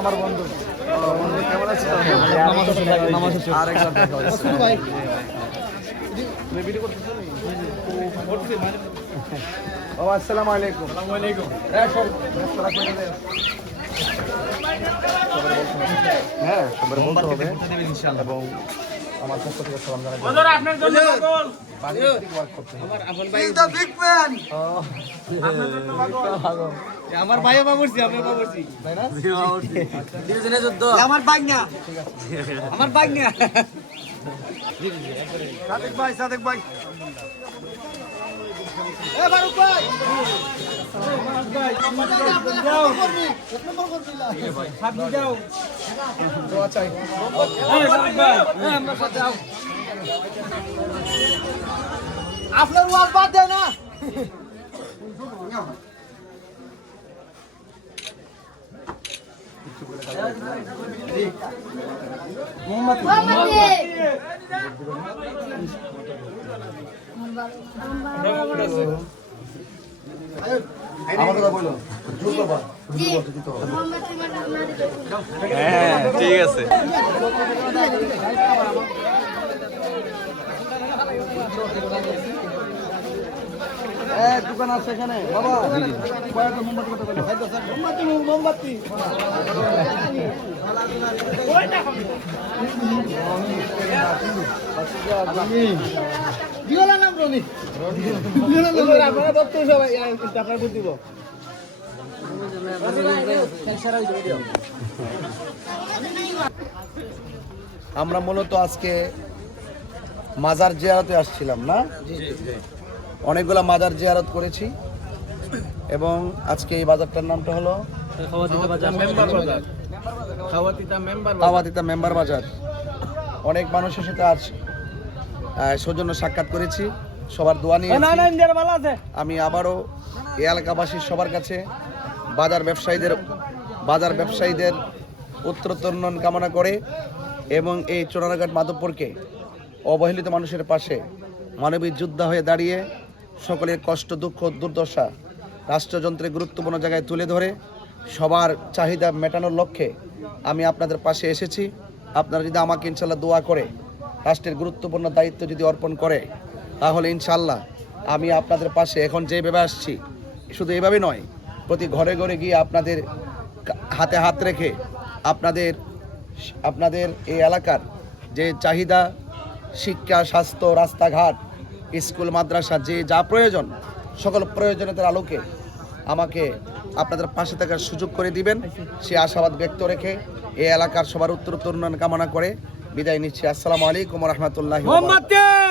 আমার বন্ধু। বন্ধু কেমন আছো? আসসালামু আলাইকুম। হ্যাঁ, সবার বলতে হবে এবং আমার পক্ষ থেকে সালাম জানাই। আমার ভাইও বাবুরছি, আমি বাবুরছি, তাই না? দুজনে যুদ্ধ। আমার বাগনা, আমার বাগনা। সাদেক ভাই। এ ফারুক ভাই, যাও সামনে যাও। দোয়া চাই। আমরা সাথে যাও। আপনার ওয়াজ বাদ দেয় না। আমার কথা বলো। জোর বাবা। হ্যাঁ ঠিক আছে। দোকান আছে এখানে বাবা। কয়েকটা মোমবাতি কথা বলো। মোমবাতি। দিওলা নাম রনি। আপনারা দপ্তর সবাই টাকা দিব। আমরা মূলত আজকে মাজার জিয়ারতে আসছিলাম না, অনেকগুলা মাজার জিয়ারত করেছি এবং আজকে এই বাজারটার নামটা হলো খাওয়াতিতা মেম্বার বাজার। অনেক মানুষের সাথে আজ সৌজন্য সাক্ষাৎ করেছি, সবার দোয়া নিয়ে আমি আবারও এই এলাকাবাসীর সবার কাছে বাজার ব্যবসায়ীদের উত্তরোত্তর উন্নয়ন কামনা করে এবং এই চোরাঘাট মাধবপুরকে অবহেলিত মানুষের পাশে মানবিক যোদ্ধা হয়ে দাঁড়িয়ে সকলের কষ্ট দুঃখ দুর্দশা রাষ্ট্রযন্ত্রের গুরুত্বপূর্ণ জায়গায় তুলে ধরে সবার চাহিদা মেটানোর লক্ষ্যে আমি আপনাদের পাশে এসেছি। আপনারা যদি আমাকে ইনশাল্লাহ দোয়া করে রাষ্ট্রের গুরুত্বপূর্ণ দায়িত্ব যদি অর্পণ করে তাহলে ইনশাল্লাহ আমি আপনাদের পাশে এখন যেভাবে আসছি শুধু এভাবে নয়, প্রতি ঘরে ঘরে গিয়ে আপনাদের হাতে হাত রেখে আপনাদের এই এলাকার যে চাহিদা শিক্ষা, স্বাস্থ্য, রাস্তাঘাট, স্কুল, মাদ্রাসা যে যা প্রয়োজন সকল প্রয়োজনীয়তার আলোকে আমাকে আপনাদের পাশে থাকার সুযোগ করে দিবেন সে আশাবাদ ব্যক্ত রেখে এই এলাকার সবার উত্তরোত্তর উন্নয়ন কামনা করে বিদায় নিচ্ছি। আসসালামু আলাইকুম ওয়া রাহমাতুল্লাহি ওয়া বারাকাতুহু।